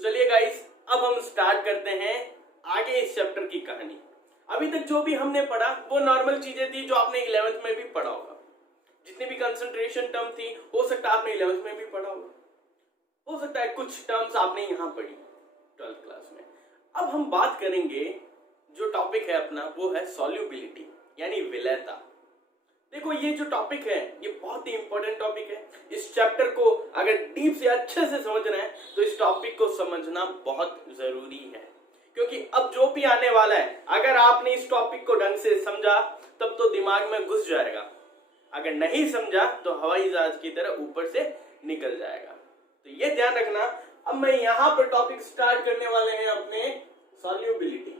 चलिए गाइस, अब हम स्टार्ट करते हैं आगे इस चैप्टर की कहानी। अभी तक जो भी हमने पढ़ा वो नॉर्मल चीजें थी जो आपने 11th में भी पढ़ा होगा। जितनी भी कंसंट्रेशन टर्म थी हो सकता है आपने 11th में भी पढ़ा होगा, हो सकता है कुछ टर्म्स आपने यहाँ पढ़ी 12th क्लास में। अब हम बात करेंगे, जो टॉपिक है अपना वो है सॉल्युबिलिटी यानी विलयता। देखो ये जो टॉपिक है ये बहुत ही इंपॉर्टेंट टॉपिक है। इस चैप्टर को अगर डीप से अच्छे से समझना है तो इस टॉपिक को समझना बहुत जरूरी है, क्योंकि अब जो भी आने वाला है अगर आपने इस टॉपिक को ढंग से समझा तब तो दिमाग में घुस जाएगा, अगर नहीं समझा तो हवाई जहाज की तरह ऊपर से निकल जाएगा। तो ये ध्यान रखना। अब मैं यहां पर टॉपिक स्टार्ट करने वाले हैं अपने सॉल्युबिलिटी,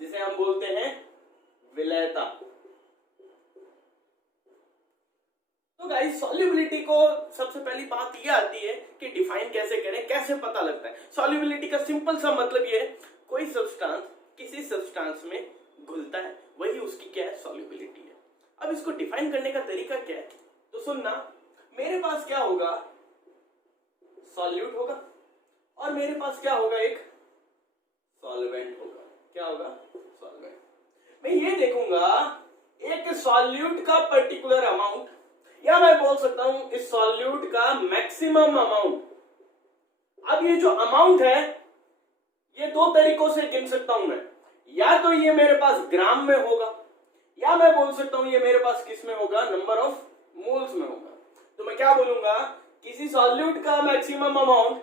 जिसे हम बोलते हैं विलयता। तो गाइस सॉल्युबिलिटी को सबसे पहली बात ये आती है कि डिफाइन कैसे करें, कैसे पता लगता है। सॉल्युबिलिटी का सिंपल सा मतलब ये है, कोई सब्सटेंस किसी सब्सटेंस में घुलता है, वही उसकी क्या है, सॉल्युबिलिटी है। अब इसको डिफाइन करने का तरीका क्या है, तो सुनना। मेरे पास क्या होगा, सॉल्यूट होगा, और मेरे पास क्या होगा, एक सॉल्वेंट होगा। क्या होगा, सॉल्वेंट। मैं ये देखूंगा एक सॉल्यूट का पर्टिकुलर अमाउंट, या मैं बोल सकता हूं इस सॉल्यूट का मैक्सिमम अमाउंट। अब ये जो अमाउंट है ये दो तरीकों से गिन सकता हूं मैं, या तो ये मेरे पास ग्राम में होगा, या मैं बोल सकता हूं ये मेरे पास किस में होगा, नंबर ऑफ मोल्स में होगा। तो मैं क्या बोलूंगा, किसी सॉल्यूट का मैक्सिमम अमाउंट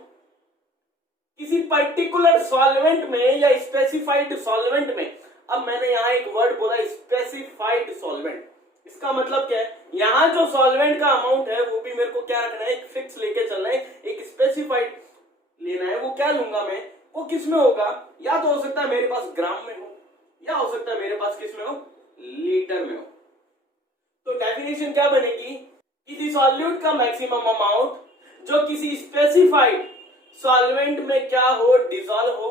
किसी पर्टिकुलर सॉल्वेंट में या स्पेसिफाइड सॉल्वेंट में। अब मैंने यहां एक वर्ड बोला, स्पेसिफाइड सॉल्वेंट। इसका मतलब क्या है, यहां जो सॉल्वेंट का अमाउंट है वो भी मेरे को क्या रखना है, एक फिक्स लेके चलना है, एक स्पेसिफाइड लेना है। वो क्या लूंगा मैं, वो किस में होगा, या तो हो सकता है मेरे पास ग्राम में हो, या हो सकता है मेरे पास किस में हो, लीटर में हो। तो डेफिनेशन क्या बनेगी, किसी सॉल्यूट का मैक्सिमम अमाउंट जो किसी स्पेसिफाइड सॉल्वेंट में क्या हो, डिसॉल्व हो।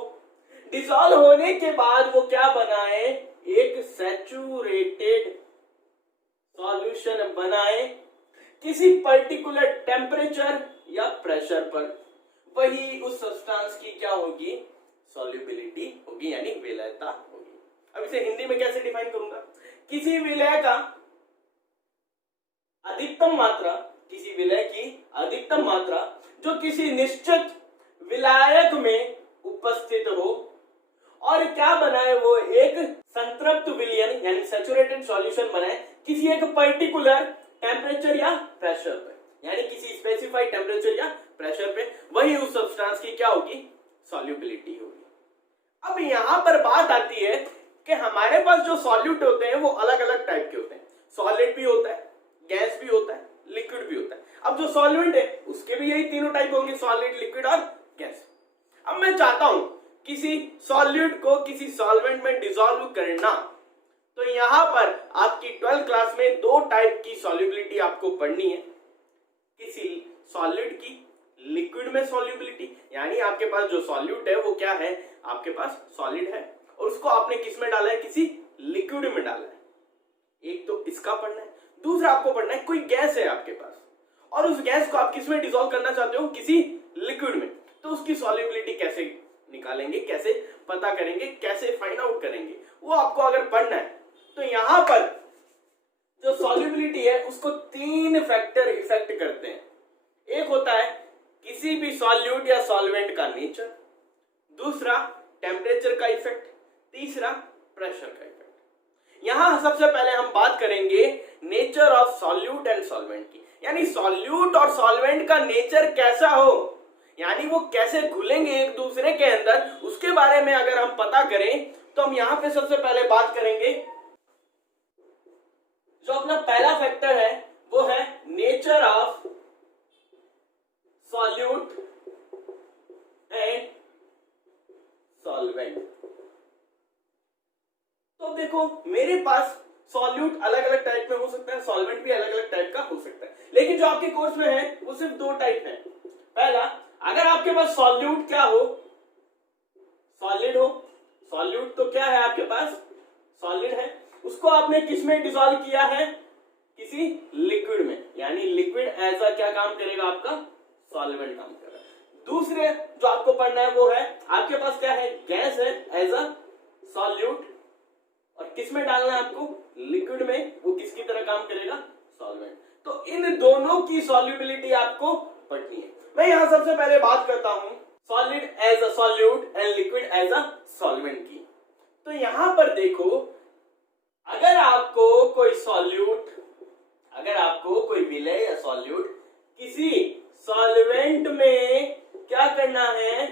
डिसॉल्व होने के बाद वो क्या बनाए, एक सैचुरेटेड सॉल्यूशन बनाए किसी पर्टिकुलर टेम्परेचर या प्रेशर पर, वही उस सब्सटेंस की क्या होगी, सॉल्युबिलिटी होगी यानी विलयता होगी। अब इसे हिंदी में कैसे डिफाइन करूंगा, किसी विलय का अधिकतम मात्रा, किसी विलय की अधिकतम मात्रा जो किसी निश्चित विलायक में उपस्थित हो और क्या बनाए, वो एक संतृप्त विलयन यानी सैचुरेटेड सॉल्यूशन बनाए किसी एक पर्टिकुलर टेम्परेचर या प्रेशर पे, यानी किसी स्पेसिफाइड टेम्परेचर या प्रेशर पे, वही उस सब्सटेंस की क्या होगी, सॉल्युबिलिटी होगी। अब यहां पर बात आती है कि हमारे पास जो सॉल्यूट होते हैं वो अलग अलग टाइप के होते हैं। सॉलिड भी होता है, गैस भी होता है, लिक्विड भी होता है। अब जो सॉल्वेंट है उसके भी यही तीनों टाइप होंगे, सॉलिड, लिक्विड और गैस। अब मैं चाहता हूं किसी सॉल्यूट को किसी सॉल्वेंट में डिसॉल्व करना, तो यहां पर आपकी 12th क्लास में दो टाइप की सॉल्युबिलिटी आपको पढ़नी है। किसी सॉलिड की लिक्विड में सॉल्युबिलिटी, यानी आपके पास जो सॉल्यूट है वो क्या है, आपके पास सॉलिड है और उसको आपने किस में डाला है, किसी लिक्विड में डाला है। एक तो इसका पढ़ना है, दूसरा आपको पढ़ना है कोई गैस है आपके पास और उस गैस को आप किस में डिसॉल्व करना चाहते हो, किसी लिक्विड में। तो उसकी सॉल्युबिलिटी कैसे निकालेंगे, कैसे पता करेंगे, कैसे फाइंड आउट करेंगे, वो आपको अगर पढ़ना है। तो यहां पर जो सॉल्युबिलिटी है उसको तीन फैक्टर इफेक्ट करते हैं। एक होता है किसी भी सॉल्यूट या सॉल्वेंट का नेचर, दूसरा टेम्परेचर का इफेक्ट, तीसरा प्रेशर का इफेक्ट। यहां सबसे पहले हम बात करेंगे nature of solute and solvent की, यानी सॉल्यूट और सॉल्वेंट का नेचर कैसा हो, यानी वो कैसे घुलेंगे एक दूसरे के अंदर, उसके बारे में अगर हम पता करें तो हम यहां पे सबसे पहले बात करेंगे। जो अपना पहला फैक्टर है वो है nature of solute and solvent. तो देखो मेरे पास सॉल्यूट अलग अलग टाइप में हो सकता है, सॉल्वेंट भी अलग अलग टाइप का हो सकता है, लेकिन जो आपके कोर्स में है वो सिर्फ दो टाइप है। पहला, अगर आपके पास सॉल्यूट क्या हो, सॉलिड हो, सॉल्यूट तो क्या है आपके पास, सॉलिड है, उसको आपने किस में डिसॉल्व किया है, किसी लिक्विड में, यानी लिक्विड एज अ क्या काम करेगा आपका, सॉल्वेंट काम करेगा। दूसरे जो आपको पढ़ना है वो है, आपके पास क्या है, गैस है एज अ सॉल्यूट, और किस में डालना है आपको, लिक्विड में, वो किसकी तरह काम करेगा, सॉल्वेंट। तो इन दोनों की सॉल्युबिलिटी आपको पढ़नी है। मैं यहां सबसे पहले बात करता हूं solid as a solute and liquid as a solvent की। तो यहां पर देखो, अगर आपको कोई सॉल्यूट, अगर आपको कोई विलय या सॉल्यूट किसी सॉल्वेंट में क्या करना है,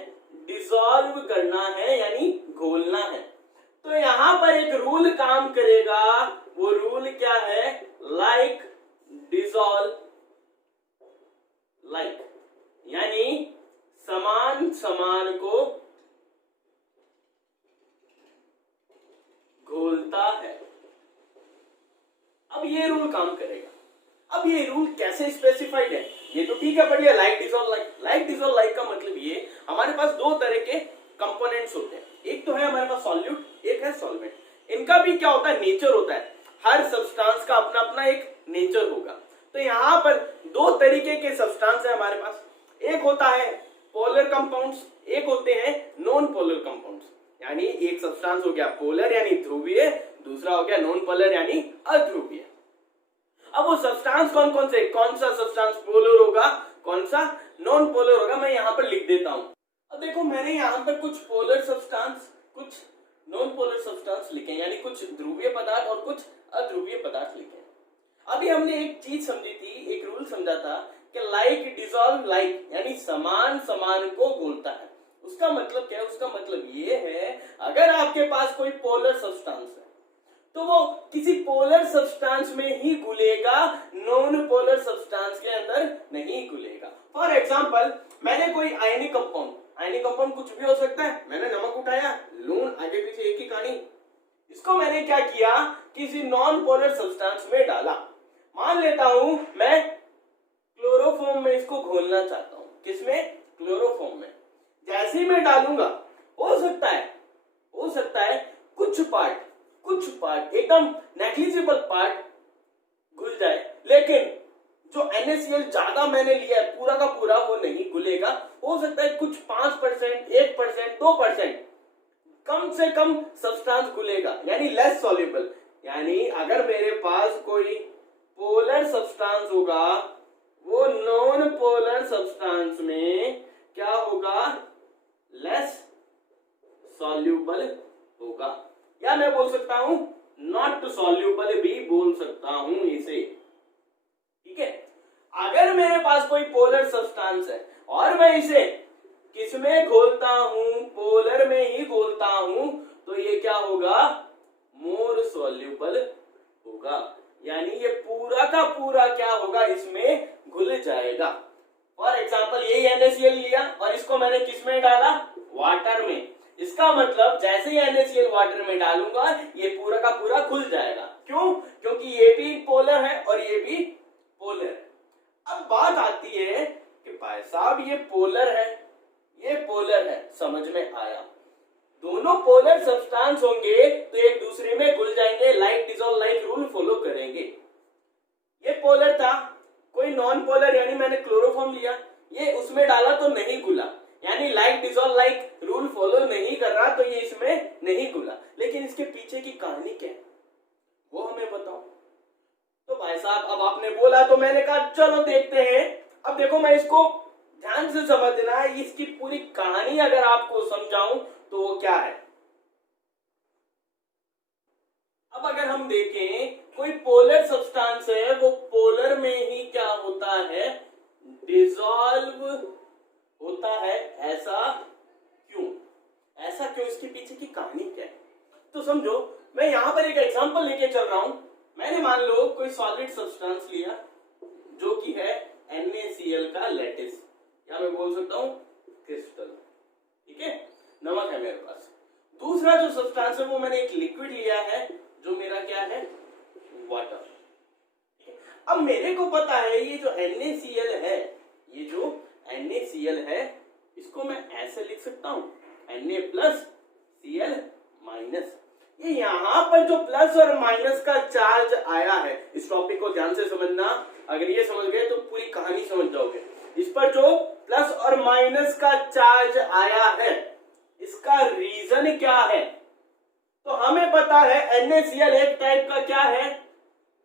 डिसॉल्व करना है, यानी घोलना है, तो यहां पर एक रूल काम करेगा। वो रूल क्या है, लाइक डिसॉल्व लाइक, यानी समान समान को घोलता है। अब ये रूल काम करेगा। अब ये रूल कैसे स्पेसिफाइड है, ये तो ठीक है, बढ़िया, like dissolve like. Like dissolve like का मतलब ये, हमारे पास दो तरह के कंपोनेंट्स होते हैं, एक तो है हमारे पास सॉल्यूट, एक है सॉल्वेंट। इनका भी क्या होता है, नेचर होता है। हर सब्सटेंस का अपना अपना एक नेचर होगा। तो यहां पर दो तरीके के सब्सटेंस है हमारे पास, एक होता है पोलर कंपाउंड्स, एक होते हैं नॉन पोलर कंपाउंड्स। यानी एक सब्सटेंस हो गया पोलर यानी ध्रुवीय, दूसरा हो गया नॉन पोलर यानी अध्रुवीय। अब वो सब्सटेंस कौन कौन से, कौन सा सब्सटेंस पोलर होगा, कौन सा नॉन पोलर होगा, मैं यहां पर लिख देता हूं। अब देखो, मैंने यहां पर कुछ पोलर सब्सटेंस, कुछ नॉन पोलर सब्सटेंस लिखे, यानी कुछ ध्रुवीय पदार्थ और कुछ अध्रुवीय पदार्थ लिखे। अभी हमने एक चीज समझी थी, एक रूल समझा था कि लाइक डिसॉल्व लाइक, यानी समान समान को घोलता है। उसका मतलब क्या है, उसका मतलब ये है, अगर आपके पास कोई पोलर सब्सटेंस है तो वो किसी पोलर सब्सटेंस में ही घुलेगा, नॉन पोलर सब्सटेंस के अंदर नहीं घुलेगा। फॉर एग्जांपल, मैंने कोई आयनिक कंपाउंड, आयनिक कंपाउंड कुछ भी हो सकता है, मैंने नमक उठाया, लून, आगे पीछे एक ही कहानी, इसको मैंने क्या किया, किसी नॉन पोलर सब्सटेंस में डाला। मान लेता हूं मैं क्लोरोफॉर्म में इसको घोलना चाहता हूं, किसमें, क्लोरोफॉर्म में। जैसे ही मैं डालूंगा, हो सकता है कुछ पार्ट एकदम नेग्लिजिबल पार्ट घुल जाए, लेकिन जो NaCl ज्यादा मैंने लिया है पूरा का पूरा वो नहीं घुलेगा। हो सकता है कुछ 5%, 1%, 2% कम से कम सब्सटेंस घुलेगा, यानी लेस सॉल्युबल। यानी अगर मेरे पास कोई पोलर सब्सटेंस होगा, वो नॉन पोलर सब्सटेंस में क्या होगा, लेस सॉल्युबल होगा, या मैं बोल सकता हूं नॉट सॉल्युबल भी बोल सकता हूं इसे। ठीक है, अगर मेरे पास कोई पोलर सब्सटेंस है और मैं इसे किसमें घोलता हूं, पोलर में ही घोलता हूं, तो ये क्या होगा, मोर सॉल्युबल होगा, यानी ये पूरा का पूरा क्या होगा, इसमें घुल जाएगा। फॉर एग्जाम्पल, यही NaCl लिया और इसको मैंने किसमें डाला, वाटर में। इसका मतलब जैसे ही NaCl वाटर में डालूंगा, ये पूरा का पूरा घुल जाएगा। क्यों, क्योंकि ये भी पोलर है और ये भी पोलर है। अब बात आती है कि भाई साहब ये पोलर है, ये पोलर है, समझ में आया। दोनों पोलर सब्सटेंस होंगे तो एक दूसरे में घुल जाएंगे, like dissolve like rule follow करेंगे। ये पोलर था, कोई नॉन पोलर, यानी मैंने क्लोरोफॉर्म लिया, ये उसमें डाला तो नहीं घुला, यानी like dissolve like rule follow नहीं कर रहा, तो ये इसमें नहीं घुला। लेकिन इसके पीछे की कहानी क्या है, वो हमें बताओ। तो भाई साहब, अब आपने बोला तो मैंने कहा चलो देखते हैं। अब देखो, मैं इसको ध्यान से समझना है, इसकी पूरी कहानी अगर आपको समझाऊं तो वो क्या है। अब अगर हम देखें, कोई पोलर सब्सटेंस है, वो पोलर में ही क्या होता है, डिसॉल्व होता है। ऐसा क्यों, ऐसा क्यों, इसके पीछे की कहानी क्या है, तो समझो। मैं यहां पर एक एग्जांपल लेके चल रहा हूं। मैंने मान लो कोई सॉलिड सब्सटेंस लिया जो कि है NaCl का लैटिस, या मैं बोल सकता हूं क्रिस्टल। ठीक है, नमक है मेरे पास। दूसरा जो सब्सटेंस है वो मैंने एक लिक्विड लिया है जो मेरा क्या है, वाटर। अब मेरे को पता है ये जो NaCl है, ये जो NaCl है, इसको मैं ऐसे लिख सकता हूं, Na+Cl-। ये यहां पर जो प्लस और माइनस का चार्ज आया है, इस टॉपिक को ध्यान से समझना। अगर ये समझ गए तो पूरी कहानी समझ जाओगे। इस पर जो प्लस और माइनस का चार्ज आया है, इसका रीजन क्या है? तो हमें पता है NaCl एक टाइप का क्या है,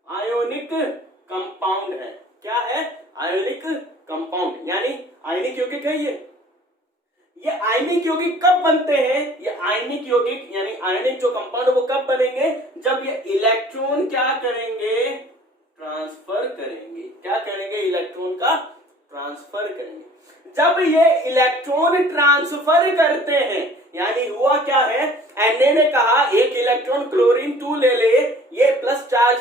आयोनिक कंपाउंड है। क्या है? आयोनिक कंपाउंड, यानी आयनिक यौगिक है ये आयनिक यौगिक कब बनते हैं? ये आयनिक यौगिक यानी आयनिक जो कंपाउंड वो कब बनेंगे? जब ये इलेक्ट्रॉन क्या करेंगे? ट्रांसफर करेंगे। क्या करेंगे? इलेक्ट्रॉन का ट्रांसफर करेंगे। जब ये इलेक्ट्रॉन ट्रांसफर करते हैं, यानी हुआ क्या है, Na ने कहा एक इलेक्ट्रॉन क्लोरीन 2 ले ले, ये प्लस चार्ज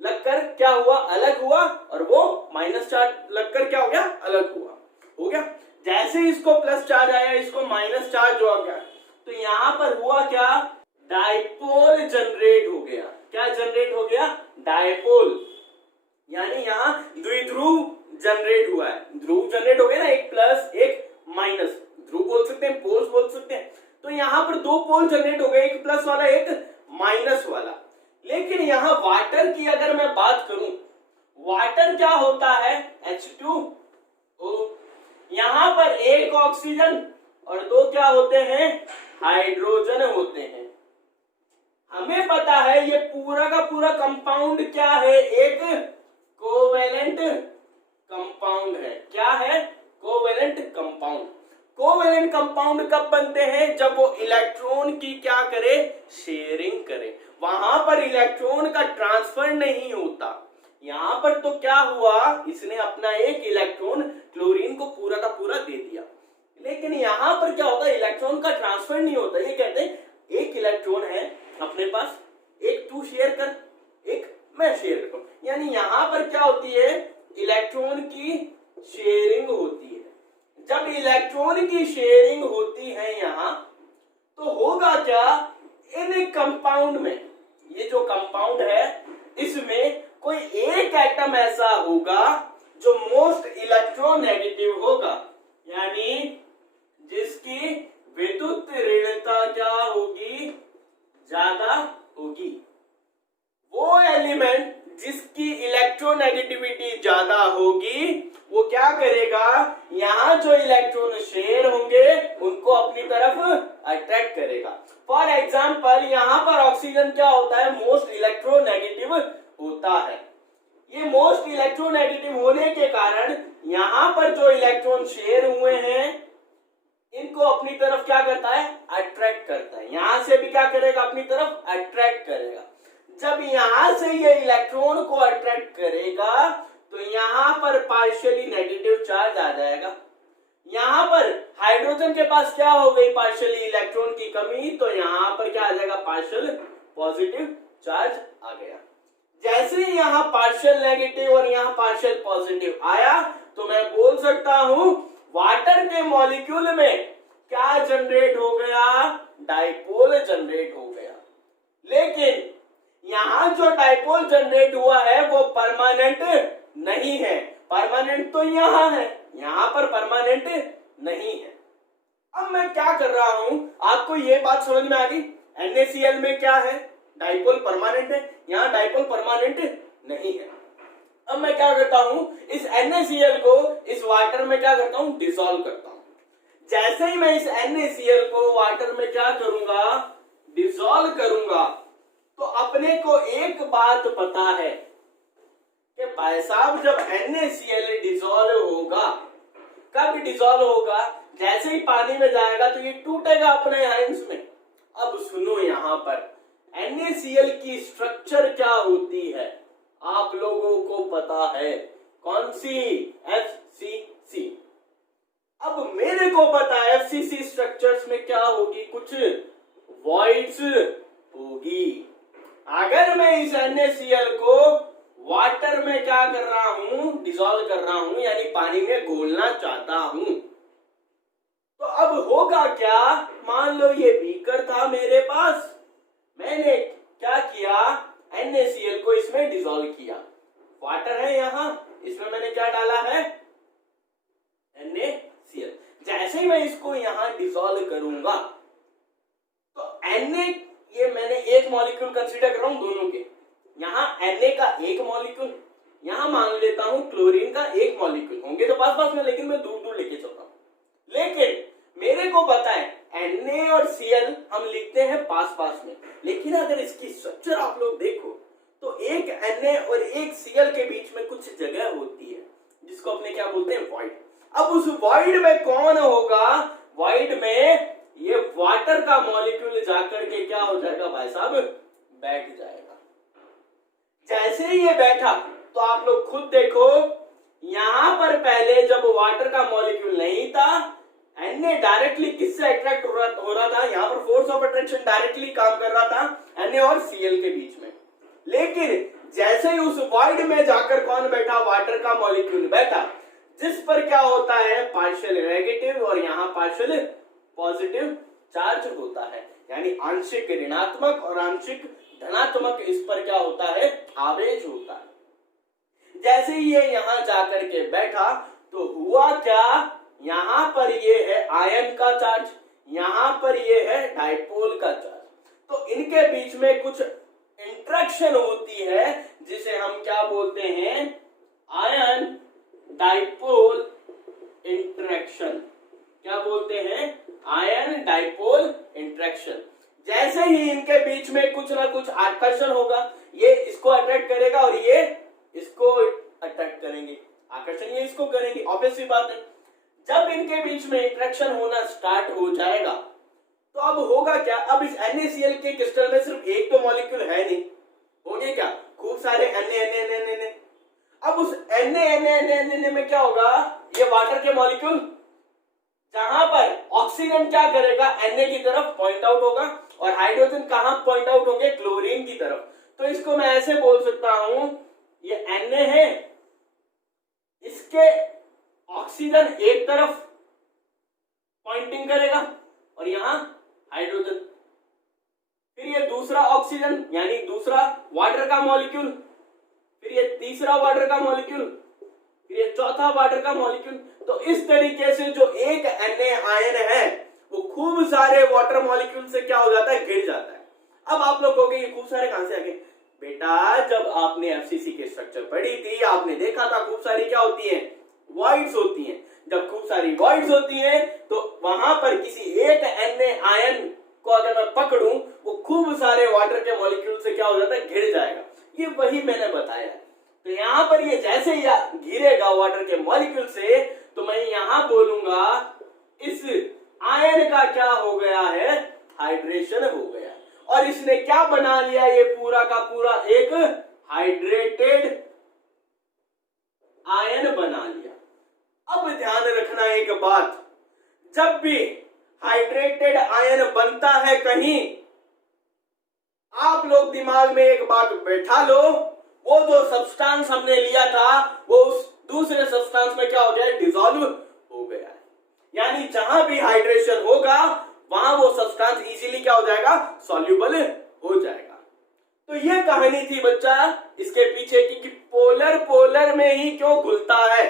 लगकर क्या हुआ? अलग हुआ, और वो माइनस चार्ज लगकर क्या हो गया? अलग हुआ। हो गया। जैसे इसको प्लस चार्ज आया, इसको माइनस चार्ज हो गया, तो यहां पर हुआ क्या? डाइपोल जनरेट हो गया। क्या जनरेट हो गया? डाइपोल, यानी यहां द्विध्रुव जनरेट हुआ है। ध्रुव जनरेट हो गया ना, एक प्लस एक माइनस, ध्रुव बोल सकते हैं, पोल्स बोल सकते हैं। तो यहां पर दो पोल जनरेट हो गए, एक प्लस वाला एक माइनस वाला। लेकिन यहां वाटर की अगर मैं बात करूं, वाटर क्या होता है? H2O। यहां पर एक ऑक्सीजन और दो क्या होते हैं? हाइड्रोजन होते हैं। हमें पता है ये पूरा का पूरा कंपाउंड क्या है? एक कोवेलेंट कंपाउंड है। क्या है? Covalent compound. कोवेलेंट कंपाउंड कब बनते हैं? जब वो इलेक्ट्रॉन की क्या करे? शेयरिंग करे। वहां पर इलेक्ट्रॉन का ट्रांसफर नहीं होता। यहां पर तो क्या हुआ, इसने अपना एक इलेक्ट्रॉन क्लोरीन को पूरा का पूरा दे दिया, लेकिन यहां पर क्या होता है? इलेक्ट्रॉन का ट्रांसफर नहीं होता। ये कहते हैं एक इलेक्ट्रॉन है अपने पास, एक तू शेयर कर, एक मैं शेयर करता हूं, यानी यहां पर क्या होती है? इलेक्ट्रॉन की शेयरिंग होती है। जब इलेक्ट्रॉन की शेयरिंग होती है यहां, तो होगा क्या? इन कंपाउंड में, ये जो कंपाउंड है इसमें कोई एक एटम ऐसा होगा जो मोस्ट इलेक्ट्रोनेगेटिव होगा, यानी जिसकी विद्युत ऋणता क्या होगी? ज्यादा होगी। वो एलिमेंट जिसकी इलेक्ट्रोनेगेटिविटी ज्यादा होगी, वो क्या करेगा? यहां जो इलेक्ट्रॉन शेयर होंगे उनको अपनी तरफ अट्रैक्ट करेगा। फॉर एग्जाम्पल यहां पर ऑक्सीजन क्या होता है? मोस्ट इलेक्ट्रोनेगेटिव होता है। ये मोस्ट इलेक्ट्रोनेगेटिव होने के कारण यहां पर जो इलेक्ट्रॉन शेयर हुए हैं इनको अपनी तरफ क्या करता है? अट्रैक्ट करता है। यहां से भी क्या करेगा? अपनी तरफ अट्रैक्ट करेगा। जब यहां से ये इलेक्ट्रॉन को अट्रैक्ट करेगा तो यहां पर पार्शियली नेगेटिव चार्ज आ जाएगा। यहां पर हाइड्रोजन के पास क्या हो गई? पार्शियली इलेक्ट्रॉन की कमी, तो यहां पर क्या आ जाएगा? पार्शियल पॉजिटिव चार्ज आ गया। जैसे ही यहां पार्शियल नेगेटिव और यहां पार्शियल पॉजिटिव आया, तो मैं बोल सकता हूं वाटर के मॉलिक्यूल में क्या जनरेट हो गया? डाइपोल जनरेट हो गया। लेकिन यहां जो डाइपोल जनरेट हुआ है वो परमानेंट नहीं है। परमानेंट तो यहां है, यहां पर परमानेंट नहीं है। अब मैं क्या कर रहा हूं, आपको ये बात समझ में आ गई? NaCl में क्या है? डाइपोल परमानेंट है, यहां डाइपोल परमानेंट नहीं है। अब मैं क्या करता हूं? इस NaCl को इस वाटर में क्या करता हूं? डिसॉल्व करता हूं। जैसे ही मैं इस NaCl को वाटर में क्या करूंगा? डिसॉल्व करूंगा, तो अपने को एक बात पता है कि भाई साहब जब NaCl डिसॉल्व होगा, कब डिसॉल्व होगा? जैसे ही पानी में जाएगा तो ये टूटेगा अपने आयंस में। अब सुनो, यहां पर NaCl की स्ट्रक्चर क्या होती है? आप लोगों को पता है, कौन सी? FCC। अब मेरे को पता है FCC स्ट्रक्चर्स में क्या होगी? कुछ वॉइड्स होगी। अगर मैं इस NaCl को वाटर में क्या कर रहा हूं? डिसॉल्व कर रहा हूं, यानी पानी में घोलना चाहता हूं, तो अब होगा क्या? मान लो ये बीकर था मेरे पास, मैंने क्या किया? NaCl को इसमें डिसॉल्व किया। वाटर है यहां, इसमें मैंने क्या डाला है? NaCl। जैसे ही मैं इसको यहां डिसॉल्व करूंगा, तो Na, ये मैंने एक मॉलिक्यूल कंसीडर कर रहा हूं दोनों के। यहां Na का एक मॉलिक्यूल, यहां मान लेता हूं क्लोरीन का एक मॉलिक्यूल। होंगे तो पास पास में, लेकिन मैं दूर दूर लेके चलता हूं। लेकिन मेरे को पता है Na और Cl हम लिखते हैं पास पास में, लेकिन अगर इसकी स्ट्रक्चर आप लोग देखो तो एक Na और एक Cl के बीच में कुछ जगह होती है जिसको अपने क्या बोलते हैं, वॉइड। अब उस वॉइड में कौन होगा, वॉइड में ये वाटर का मॉलिक्यूल जाकर के क्या हो जाएगा भाई साहब, बैठ जाएगा। जैसे ही ये बैठा तो आप लोग खुद देखो, यहां पर पहले जब वाटर का मॉलिक्यूल नहीं था, Na डायरेक्टली किससे अट्रैक्ट हो रहा था, यहां पर फोर्स ऑफ अट्रैक्शन डायरेक्टली काम कर रहा था Na और Cl के बीच में। लेकिन जैसे ही उस वॉइड में जाकर कौन बैठा, वाटर का मॉलिक्यूल बैठा, जिस पर क्या होता है, पार्शियल नेगेटिव और यहां पार्शियल पॉजिटिव चार्ज होता है, यानी आंशिक ऋणात्मक और आंशिक धनात्मक इस पर क्या होता है, आवेश होता है। जैसे ही ये यहां जाकर के बैठा तो हुआ क्या, यहां पर ये है आयन का चार्ज, यहां पर ये है डाइपोल का चार्ज। तो इनके बीच में कुछ इंटरेक्शन होती है जिसे हम क्या बोलते हैं, आयन डाइपोल इंटरेक्शन। क्या बोलते हैं, आयन डाइपोल इंटरेक्शन। जैसे ही इनके बीच में कुछ ना कुछ आकर्षण होगा, ये इसको अट्रैक्ट करेगा और ये इसको अट्रैक्ट करेंगे, आकर्षण ये इसको करेंगे, ऑब्वियस सी बात है। जब इनके बीच में इंटरेक्शन होना स्टार्ट हो जाएगा तो अब होगा क्या, अब इस NaCl के क्रिस्टल में सिर्फ एक तो मॉलिक्यूल है नहीं, होंगे क्या, खूब सारे Na। अब उस Na में क्या होगा, ये वाटर के मॉलिक्यूल, जहां पर ऑक्सीजन क्या करेगा, Na की तरफ पॉइंट आउट होगा और हाइड्रोजन कहां पॉइंट आउट होंगे, क्लोरीन की तरफ। तो इसको मैं ऐसे बोल सकता हूं, ये Na है, इसके ऑक्सीजन एक तरफ पॉइंटिंग करेगा और यहां हाइड्रोजन, फिर ये दूसरा ऑक्सीजन यानी दूसरा वाटर का मॉलिक्यूल, फिर ये तीसरा वाटर का मॉलिक्यूल, फिर ये चौथा वाटर का मॉलिक्यूल। तो इस तरीके से जो एक Na आयन है वो खूब सारे वाटर मॉलिक्यूल से क्या हो जाता है, घिर जाता है। अब आप लोग कहोगे ये खूब सारे कहां से आ गए, बेटा जब आपने FCC के स्ट्रक्चर पढ़ी थी आपने देखा था खूब सारी क्या होती है, वॉइड्स होती हैं। जब खूब सारी वॉइड्स होती हैं तो वहां पर किसी एक Na आयन को अगर मैं पकड़ूं वो खूब सारे वाटर के मॉलिक्यूल से क्या हो जाता है, घिर जाएगा। ये वही मैंने बताया। तो यहां पर ये जैसे ही घिरेगा वाटर के मॉलिक्यूल से, तो मैं यहां बोलूंगा इस आयन का क्या हो गया है, हाइड्रेशन हो गया, और इसने क्या बना लिया, ये पूरा का पूरा एक हाइड्रेटेड आयन बना लिया। अब ध्यान रखना एक बात, जब भी हाइड्रेटेड आयन बनता है कहीं, आप लोग दिमाग में एक बात बैठा लो, वो जो सब्सटेंस हमने लिया था वो उस दूसरे सब्सटेंस में क्या हो गया, डिसॉल्व हो गया है। यानी जहां भी हाइड्रेशन होगा वहां वो सब्सटेंस इजीली क्या हो जाएगा, सॉल्यूबल हो जाएगा। तो ये कहानी थी बच्चा इसके पीछे की कि पोलर में ही क्यों घुलता है,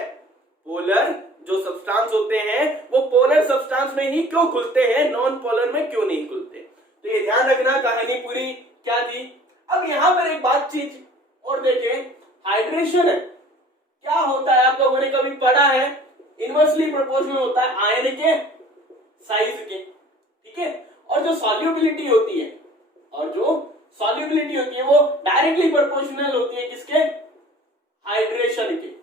पोलर जो सब्सटेंस होते हैं वो पोलर सब्सटेंस में ही क्यों घुलते हैं, नॉन पोलर में क्यों नहीं घुलते। तो ये ध्यान रखना, कहानी पूरी क्या थी। अब यहां पर एक बात चीज और देखें, हाइड्रेशन क्या होता है, आप लोगों ने कभी पढ़ा है, इनवर्सली प्रोपोर्शनल होता है आयन के साइज के, ठीक है। और जो सॉल्युबिलिटी होती है, वो डायरेक्टली प्रोपोर्शनल होती है किसके, हाइड्रेशन के।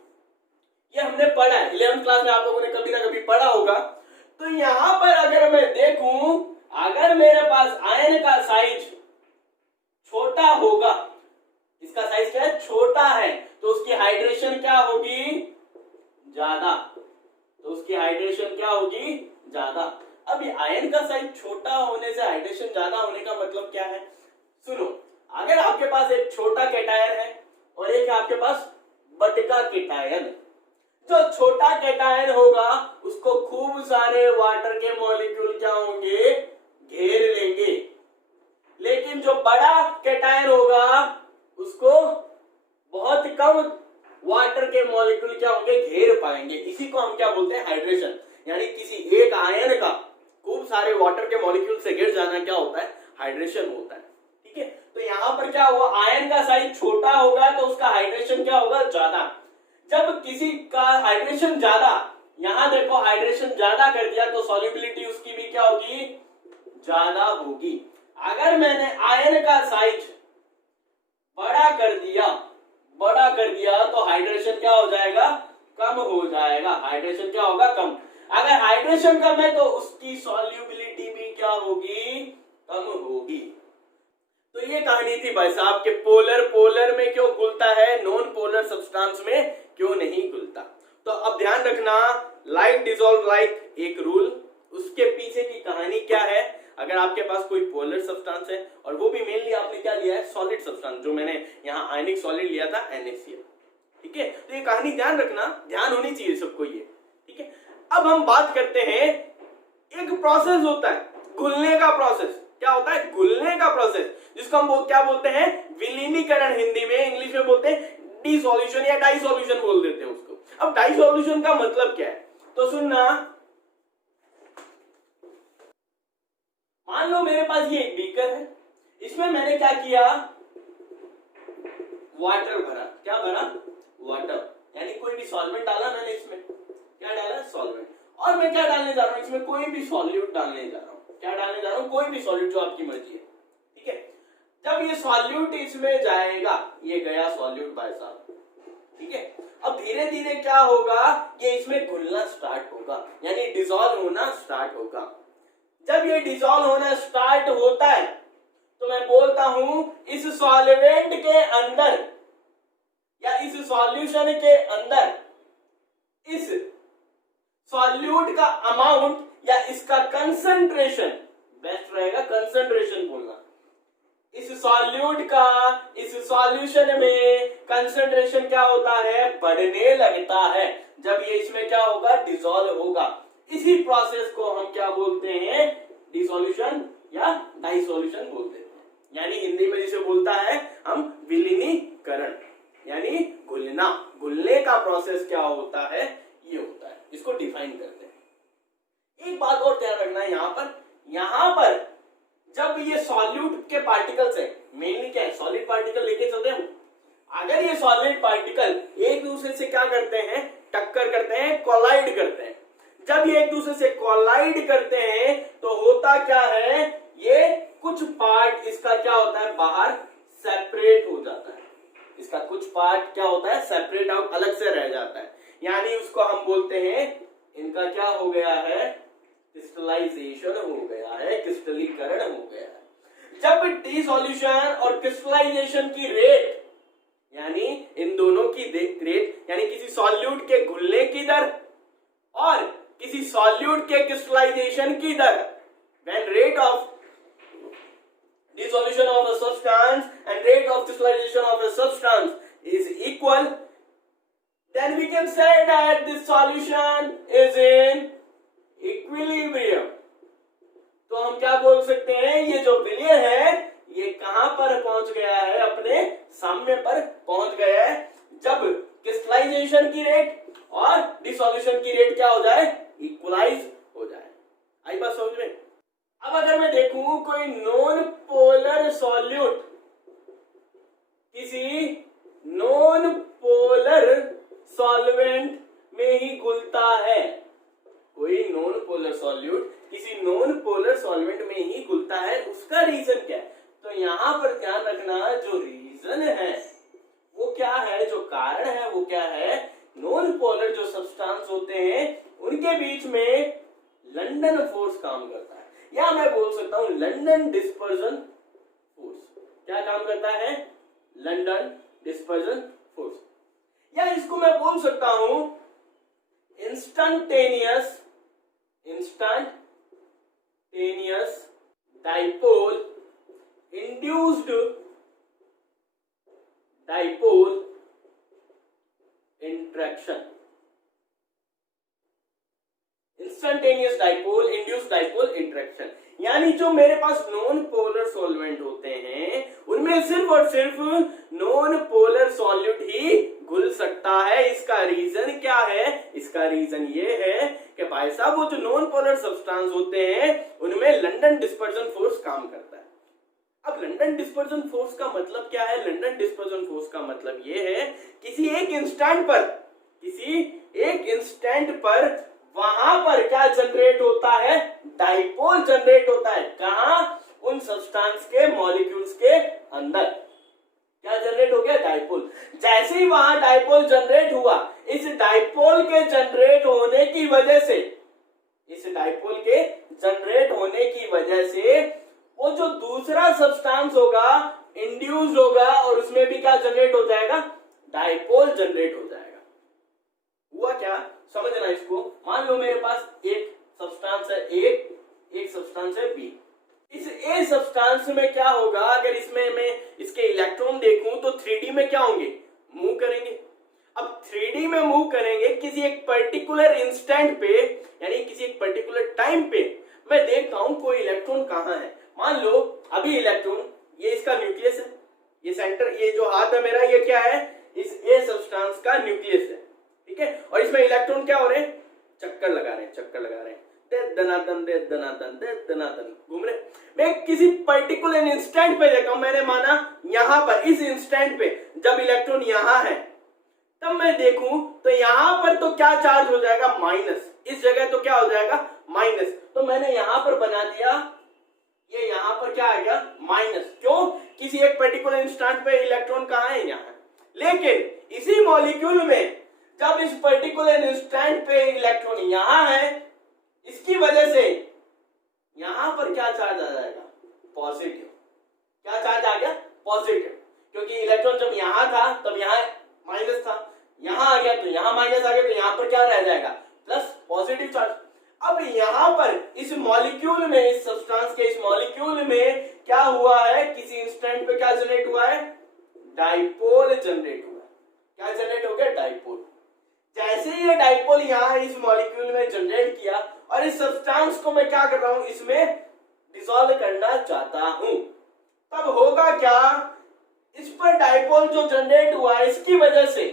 ये हमने पढ़ा है 11th क्लास में, आप लोगों ने कभी ना कभी पढ़ा होगा। तो यहां पर अगर मैं देखूं, अगर मेरे पास आयन का साइज छोटा होगा, इसका साइज क्या है, छोटा है, तो उसकी हाइड्रेशन क्या होगी, ज्यादा। तो उसकी हाइड्रेशन क्या होगी, ज्यादा। अब ये आयन का साइज छोटा होने से हाइड्रेशन ज्यादा होने का मतलब क्या है, सुनो। अगर आपके पास एक छोटा कैटायन है और एक है आपके पास बड़का कैटायन, जो छोटा कैटायन होगा उसको खूब सारे वाटर के मॉलिक्यूल क्या होंगे, घेर लेंगे। लेकिन जो बड़ा कैटायन होगा उसको बहुत कम वाटर के मॉलिक्यूल क्या होंगे, घेर पाएंगे। इसी को हम क्या बोलते हैं, हाइड्रेशन। यानी किसी एक आयन का खूब सारे वाटर के मॉलिक्यूल से घिर जाना क्या होता है, हाइड्रेशन होता है, ठीक है। तो यहां पर क्या हुआ, आयन का साइज छोटा होगा तो उसका हाइड्रेशन क्या होगा, ज्यादा। जब किसी का हाइड्रेशन ज्यादा यहां देखो हाइड्रेशन ज्यादा कर दिया तो सॉल्युबिलिटी उसकी भी क्या होगी, ज्यादा होगी। अगर मैंने आयन का साइज बड़ा कर दिया तो हाइड्रेशन क्या हो जाएगा, कम हो जाएगा। हाइड्रेशन क्या होगा, कम। अगर हाइड्रेशन कम है तो उसकी सॉल्युबिलिटी भी क्या होगी, कम होगी। तो ये कहानी थी भाई साहब के पोलर में क्यों घुलता है, नॉन पोलर सब्सटेंस में क्यों नहीं घुलता। तो अब ध्यान रखना, लाइक डिसॉल्व लाइक एक रूल, उसके पीछे की कहानी क्या है। अगर आपके पास कोई पोलर सब्सटेंस है और वो भी मेनली आपने क्या लिया है, सॉलिड सब्सटेंस, जो मैंने यहाँ आयनिक सॉलिड लिया था NaCl, ठीक है। तो ये कहानी ध्यान रखना, ध्यान होनी चाहिए सबको ये, ठीक है। अब हम बात करते हैं, एक प्रोसेस होता है घुलने का प्रोसेस। क्या होता है, घुलने का प्रोसेस, जिसको हम क्या बोलते हैं, विलीनीकरण। हिंदी में, इंग्लिश में बोलते हैं डिसॉल्यूशन या डाइसॉल्यूशन बोल देते हैं उसको। अब डाइसॉल्यूशन का मतलब क्या है, तो सुनना। मान लो मेरे पास ये एक बीकर है, इसमें मैंने क्या किया, वाटर भरा। क्या भरा, वाटर, यानी कोई भी सॉल्वेंट डाला मैंने इसमें। क्या डाला, सॉल्वेंट। और मैं क्या डालने जा रहा हूं इसमें, कोई भी सॉल्यूट डालने जा रहा हूं। क्या डालने जा रहा हूं, कोई भी सॉल्यूट, जो आपकी मर्जी है, ठीक है। जब ये सॉल्यूट इसमें जाएगा, ये गया सॉल्यूट भाई साहब, ठीक है। अब धीरे धीरे क्या होगा, ये इसमें घुलना स्टार्ट होगा, यानी डिसॉल्व होना स्टार्ट होगा। जब ये डिसॉल्व होना स्टार्ट होता है तो मैं बोलता हूं इस सॉल्वेंट के अंदर या इस सॉल्यूशन के अंदर इस सॉल्यूट का अमाउंट या इसका कंसंट्रेशन, बेस्ट रहेगा कंसंट्रेशन बोलना, इस सॉल्यूट का इस सॉल्यूशन में कंसंट्रेशन क्या होता है, बढ़ने लगता है। जब ये इसमें क्या होगा, डिसॉल्व होगा। इसी प्रोसेस को हम क्या बोलते हैं, डिसॉल्यूशन या डाइसॉल्यूशन बोलते हैं। यानी हिंदी में जिसे बोलता है हम विलीनीकरण, यानी घुलना। घुलने का प्रोसेस क्या होता है, ये होता है, इसको डिफाइन करते हैं। एक बात और ध्यान रखना है, यहां पर जब ये सॉल्यूट के पार्टिकल्स है, मेनली क्या है, सॉलिड पार्टिकल लेके चलते हैं। अगर ये सॉलिड पार्टिकल एक दूसरे से क्या करते हैं, टक्कर करते हैं, कोलाइड करते हैं। जब ये एक दूसरे से कोलाइड करते हैं तो होता क्या है, ये कुछ पार्ट इसका क्या होता है, बाहर सेपरेट हो जाता है। इसका कुछ पार्ट क्या होता है, सेपरेट आउट, अलग से रह जाता है। यानी उसको हम बोलते हैं, इनका क्या हो गया है, क्रिस्टलाइजेशन हो गया है, क्रिस्टलीकरण हो गया है। जब डिसॉल्यूशन और क्रिस्टलाइजेशन की रेट, यानी इन दोनों की रेट, यानी किसी सॉल्यूट के घुलने की दर और किसी सॉल्यूट के क्रिस्टलाइजेशन की दर, when rate of dissolution of a substance and rate of crystallization of a substance is equal, then we can say that this solution is in equilibrium. तो हम क्या बोल सकते हैं, ये जो विलय है ये कहां पर पहुंच गया है, अपने साम्य पर पहुंच गया है, जब क्रिस्टलाइजेशन की रेट और डिसॉल्यूशन की रेट क्या हो जाए, इक्वलाइज हो जाए। आई बात समझ में। अब अगर मैं देखूं कोई नॉन पोलर सॉल्यूट किसी नॉन पोलर सॉल्वेंट में ही घुलता है, कोई नॉन पोलर सॉल्यूट किसी नॉन पोलर सॉल्वेंट में ही घुलता है, उसका रीजन क्या है। तो यहां पर ध्यान रखना, जो रीजन है वो क्या है, जो कारण है वो क्या है, नॉन पोलर जो सब्सटेंस होते हैं उनके बीच में लंडन फोर्स काम करता है, या मैं बोल सकता हूं लंडन डिस्पर्जन फोर्स। क्या काम करता है, लंडन डिस्पर्जन फोर्स, या इसको मैं बोल सकता हूं instantaneous dipole induced dipole interaction. Instantaneous dipole induced dipole interaction, यानी जो मेरे पास नॉन पोलर सॉल्वेंट होते हैं उनमें सिर्फ और सिर्फ नॉन पोलर सॉल्यूट ही घुल सकता है। इसका रीजन क्या है, इसका रीजन ये है कि भाई साहब वो जो नॉन पोलर सब्सटेंस होते हैं उनमें लंडन डिस्पर्जन फोर्स काम करता है। अब लंडन डिस्पर्जन फोर्स का मतलब क्या है, लंडन डिस्पर्जन फोर्स का मतलब ये है किसी एक इंस्टेंट पर किसी एक इंस्टेंट पर वहां पर क्या जनरेट होता है, डाइपोल जनरेट होता है। कहां, उन सब्सटेंस के मॉलिक्यूल्स के अंदर क्या जनरेट हो गया, डाइपोल। जैसे ही वहां डाइपोल जनरेट हुआ, इस डाइपोल के जनरेट होने की वजह से, इस डाइपोल के जनरेट होने की वजह से वो जो दूसरा सब्सटेंस होगा इंड्यूस होगा और उसमें भी क्या जनरेट हो जाएगा, डाइपोल जनरेट हो जाएगा। हुआ क्या, समझना इसको। मान लो मेरे पास एक सब्सटेंस है ए, एक सब्सटेंस है बी। इस ए सब्सटेंस में क्या होगा, अगर इसमें मैं इसके इलेक्ट्रॉन देखूं तो 3D में क्या होंगे, मूव करेंगे। अब 3D में मूव करेंगे, किसी एक पर्टिकुलर इंस्टेंट पे यानी किसी एक पर्टिकुलर टाइम पे मैं देखता हूं कोई इलेक्ट्रॉन कहां है। मान लो अभी इलेक्ट्रॉन, ये इसका न्यूक्लियस है, ये सेंटर, ये जो हाथ है मेरा, ये क्या है, इस ए सब्सटेंस का न्यूक्लियस है, ठीक है। और इसमें इलेक्ट्रॉन क्या हो रहे हैं, चक्कर लगा रहे हैं, चक्कर लगा रहे हैं, दनादन घूम रहे। मैं किसी पर्टिकुलर इंस्टेंट पे देखा हूं, मैंने माना यहां पर, इस इंस्टेंट पे जब इलेक्ट्रॉन यहां है तब मैं देखूं तो यहां पर तो क्या चार्ज हो जाएगा, माइनस। इस जगह तो क्या हो जाएगा, माइनस। तो मैंने यहां पर बना दिया, ये यहां पर क्या आ गया, माइनस। क्यों, किसी एक पर्टिकुलर इंस्टेंट पे इलेक्ट्रॉन कहां है, यहां है। लेकिन इसी मॉलिक्यूल में जब इस पर्टिकुलर इंस्टेंट पे इलेक्ट्रॉन यहां है, इसकी वजह से यहां पर क्या चार्ज आ जाएगा, पॉजिटिव। क्या चार्ज आ गया, पॉजिटिव। क्योंकि इलेक्ट्रॉन जब यहां था तब यहां माइनस था, यहां आ गया तो यहां माइनस आ गया, तो यहां पर क्या रह जाएगा, प्लस, पॉजिटिव चार्ज। अब यहां पर इस मॉलिक्यूल में, इस सब्सटेंस के इस मॉलिक्यूल में क्या हुआ है, किसी इंस्टेंट पे क्या जनरेट हुआ है, डाइपोल जनरेट हुआ। क्या जनरेट हो गया, डाइपोल। जैसे ही ये डाइपोल यहां इस मॉलिक्यूल में जनरेट किया और इस सब्सटेंस को मैं क्या कर रहा हूं, इसमें डिसॉल्व करना चाहता हूं, तब होगा क्या, इस पर डाइपोल जो जनरेट हुआ है इसकी वजह से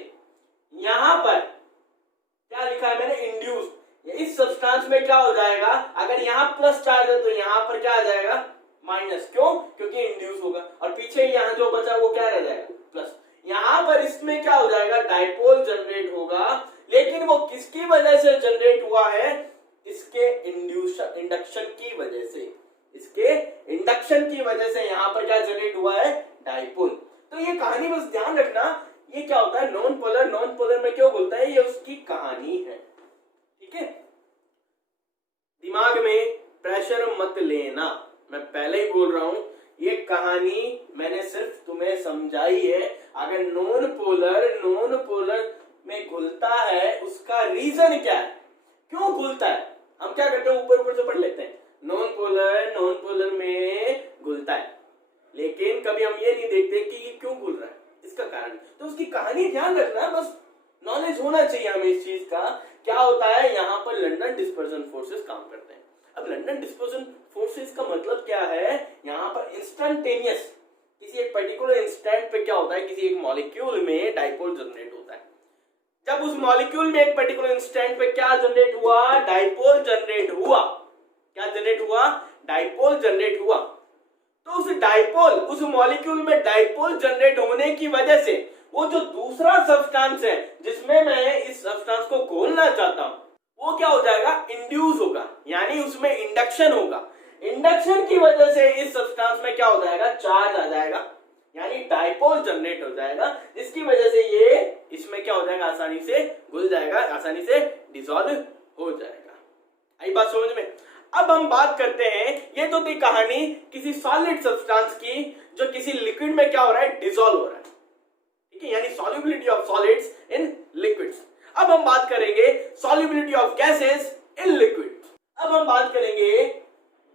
यहां पर क्या लिखा है मैंने, इंड्यूस। इस सब्सटेंस में क्या हो जाएगा, अगर यहां प्लस चार्ज है तो यहां पर क्या आ जाएगा, माइनस। क्यों, क्योंकि इंड्यूस होगा। और पीछे यहां जो बचा वो क्या रह जाएगा, प्लस। यहां पर इसमें क्या हो जाएगा, डाइपोल जनरेट होगा। लेकिन वो किसकी वजह से जनरेट हुआ है, इसके इंडक्शन की वजह से, इसके इंडक्शन की वजह से यहां पर क्या जनरेट हुआ है, डाइपोल। तो ये कहानी बस ध्यान रखना, ये क्या होता है, नॉन पोलर। नॉन पोलर में क्यों बोलता है, ये उसकी कहानी है, ठीक है। दिमाग में प्रेशर मत लेना, मैं पहले ही बोल रहा हूं, ये कहानी मैंने सिर्फ तुम्हें समझाई है। अगर नॉन पोलर में घुलता है, उसका रीजन क्या है, क्यों घुलता है। हम क्या करते हैं, ऊपर से पढ़ लेते हैं, नॉन पोलर में घुलता है, लेकिन कभी हम ये नहीं देखते कि ये क्यों घुल रहा है, इसका कारण। तो उसकी कहानी ध्यान रखना, बस नॉलेज होना चाहिए हमें इस चीज का। क्या होता है, यहाँ पर लंदन डिस्पर्जन फोर्सेस काम करते हैं। अब लंदन डिस्पर्जन फोर्सेस का मतलब क्या है, यहाँ पर इंस्टेंटेनियस, किसी एक पर्टिकुलर इंस्टेंट पे क्या होता है, किसी एक मॉलिक्यूल में डाइपोल जनरेट होता है। जब उस मॉलिक्यूल में एक पर्टिकुलर इंस्टेंट पे क्या जनरेट हुआ, डाइपोल जनरेट हुआ। क्या जनरेट हुआ, डाइपोल जनरेट हुआ। तो उस डाइपोल, उस मॉलिक्यूल में डाइपोल जनरेट होने की वजह से वो जो दूसरा सब्सटेंस है जिसमें मैं इस सब्सटेंस को घोलना चाहता हूं, वो क्या हो जाएगा, इंड्यूस होगा, यानी उसमें इंडक्शन होगा। इंडक्शन की वजह से इस सब्सटेंस में क्या हो जाएगा, चार्ज आ जाएगा, यानी डाइपोल जनरेट हो जाएगा। इसकी वजह से ये इसमें क्या हो जाएगा, आसानी से घुल जाएगा, आसानी से डिसॉल्व हो जाएगा। आई बात समझ में। अब हम बात करते हैं, ये तो थी कहानी किसी सॉलिड सब्सटेंस की जो किसी लिक्विड में क्या हो रहा है, डिसॉल्व हो रहा है, ठीक है, यानी solubility of solids in liquids. अब हम बात करेंगे solubility of gases in liquid. अब हम बात करेंगे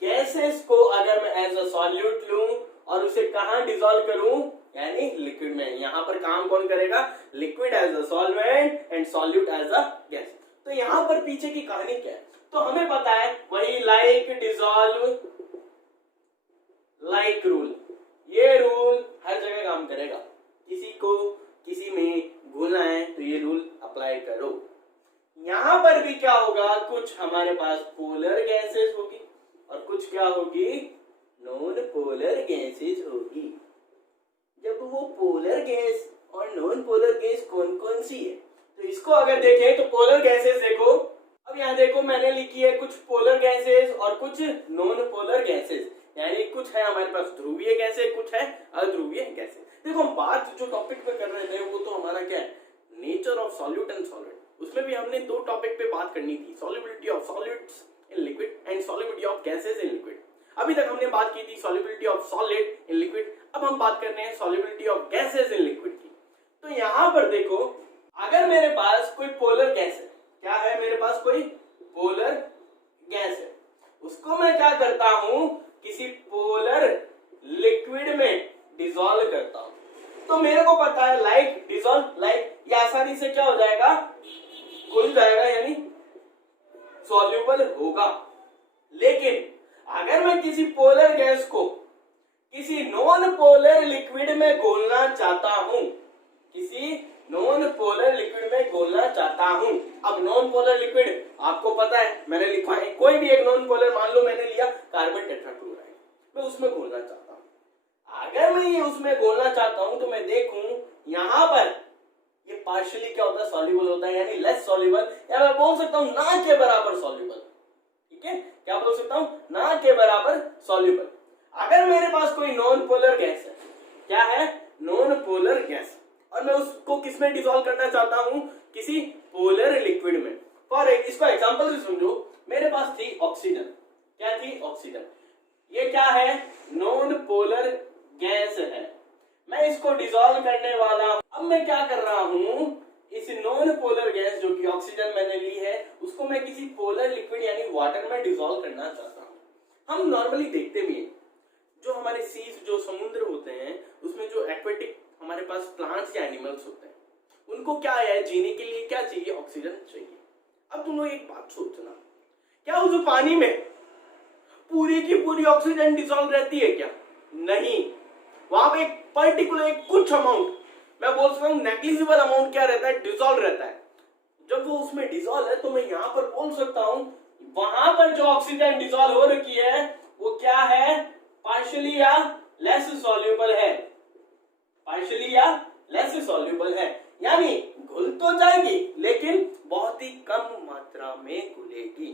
गैसेस को अगर मैं एज अ सॉल्यूट लूं और उसे कहां डिसॉल्व करूं, यानी लिक्विड में। यहां पर काम कौन करेगा, liquid as a solvent and solute as a gas. तो यहां पर पीछे की कहानी क्या है, तो हमें पता है वही लाइक डिसॉल्व लाइक रूल। ये रूल हर जगह काम करेगा, किसी को किसी में घुलना है तो ये रूल अप्लाई करो। यहां पर भी क्या होगा, कुछ हमारे पास पोलर गैसेस होगी और कुछ क्या होगी, नॉन पोलर गैसेस होगी। जब वो पोलर गैस और नॉन पोलर गैस कौन कौन सी है, तो इसको अगर देखें तो पोलर गैसेस देखो, अब यहाँ देखो मैंने लिखी है कुछ पोलर गैसेस और कुछ नॉन पोलर गैसेस, यानी कुछ है हमारे पास ध्रुवीय गैसेस, कुछ है अध्रुवीय गैसेस। देखो हम बात जो टॉपिक पे कर रहे थे वो तो हमारा क्या है, nature of solute and solid. उसमें भी हमने दो टॉपिक पे बात करनी थी, solubility of solids in liquid and solubility of gases in liquid. अभी तक हमने बात की थी solubility of solid in liquid, अब हम बात कर रहे हैं solubility of gases in liquid की। तो यहाँ पर देखो, अगर मेरे पास कोई पोलर गैस है, क्या है मेरे पास कोई पोलर गैस है, उसको मैं क्या करता हूं, किसी पोलर लिक्विड में डिसॉल्व करता हूं। तो मेरे को पता है लाइक डिसॉल्व लाइक, ये आसानी से क्या हो जाएगा, घुल जाएगा, यानी सॉल्युबल होगा। लेकिन अगर मैं किसी पोलर गैस को किसी नॉन पोलर लिक्विड में घोलना चाहता हूं, किसी नॉन पोलर लिक्विड में घोलना चाहता हूं, अब नॉन पोलर लिक्विड आपको पता है, मैंने लिखा है कोई भी एक नॉन पोलर, मान लो मैंने लिया कार्बन टेट्राक्लोराइड, मैं उसमें घोलना चाहता हूं। अगर मैं ये उसमें घोलना चाहता हूं तो मैं देखूं यहां पर ये पार्शियली क्या होता है, सॉल्युबल होता है, यानी लेस सॉल्युबल, या मैं बोल सकता हूं ना के बराबर सॉल्युबल। ठीक है, क्या बोल सकता हूं, ना के बराबर सॉल्युबल। अगर मेरे पास कोई नॉन पोलर गैस है, क्या है, नॉन पोलर गैस, और मैं उसको किसमें डिसॉल्व करना चाहता हूं, किसी पोलर लिक्विड में। फॉर इसको एग्जांपल से समझो, मेरे पास थी ऑक्सीजन, क्या थी, ऑक्सीजन, ये क्या है, नॉन पोलर गैस है, मैं इसको डिसॉल्व करने वाला हूं। अब मैं क्या कर रहा हूं, इस नॉन पोलर गैस जो कि ऑक्सीजन मैंने ली है, उसको मैं किसी पोलर लिक्विड यानी वाटर में डिसॉल्व करना चाहता हूं। हम नॉर्मली देखते भी हैं, जो हमारे सीज, जो समुद्र होते हैं, उसमें जो एक्वेटिक हमारे पास प्लांट्स या एनिमल्स होते हैं, उनको क्या है, जीने के लिए क्या चाहिए, ऑक्सीजन चाहिए। अब तुम लोग एक बात सोचना, क्या उस पानी में पूरी की पूरी ऑक्सीजन डिसॉल्व रहती है क्या, नहीं, वहां पे एक पर्टिकुलर कुछ अमाउंट, मैं बोल सकता हूं नेग्लिजिबल अमाउंट क्या रहता है, डिसॉल्व रहता है। जब वो उसमें डिसॉल्व है तो मैं यहां पर बोल सकता हूं वहां पर जो ऑक्सीजन डिसॉल्व हो रखी है वो क्या है, पार्शियली या लेस सॉल्युबल है, पार्शियली या लेस सॉल्युबल है, यानी घुल तो जाएगी लेकिन बहुत ही कम मात्रा में घुलेगी।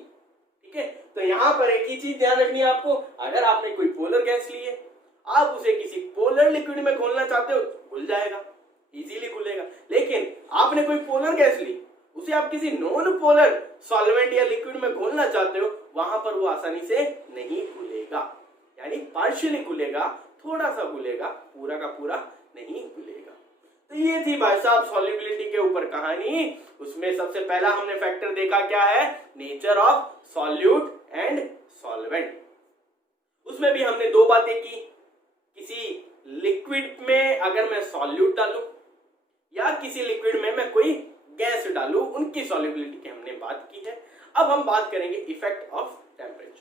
ठीक है, तो यहां पर एक ही चीज ध्यान रखनी है आपको, अगर आपने कोई पोलर गैस ली है, आप उसे किसी पोलर लिक्विड में घोलना चाहते हो, घुल जाएगा, इजीली घुलेगा। लेकिन आपने कोई पोलर गैस ली, उसे आप किसी नॉन पोलर सॉल्वेंट या लिक्विड में घोलना चाहते हो, वहां पर वो आसानी से नहीं घुलेगा, यानी पार्शियली घुलेगा, थोड़ा सा घुलेगा, पूरा का पूरा नहीं घुलेगा। तो ये थी भाई साहब सॉल्युबिलिटी के ऊपर कहानी। उसमें सबसे पहला हमने फैक्टर देखा क्या है, nature of solute and solvent. उसमें भी हमने दो बातें की, किसी लिक्विड में अगर मैं सॉल्यूट डालूं या किसी लिक्विड में मैं कोई गैस डालूं, उनकी सॉल्युबिलिटी की हमने बात की है। अब हम बात करेंगे इफेक्ट ऑफ टेम्परेचर।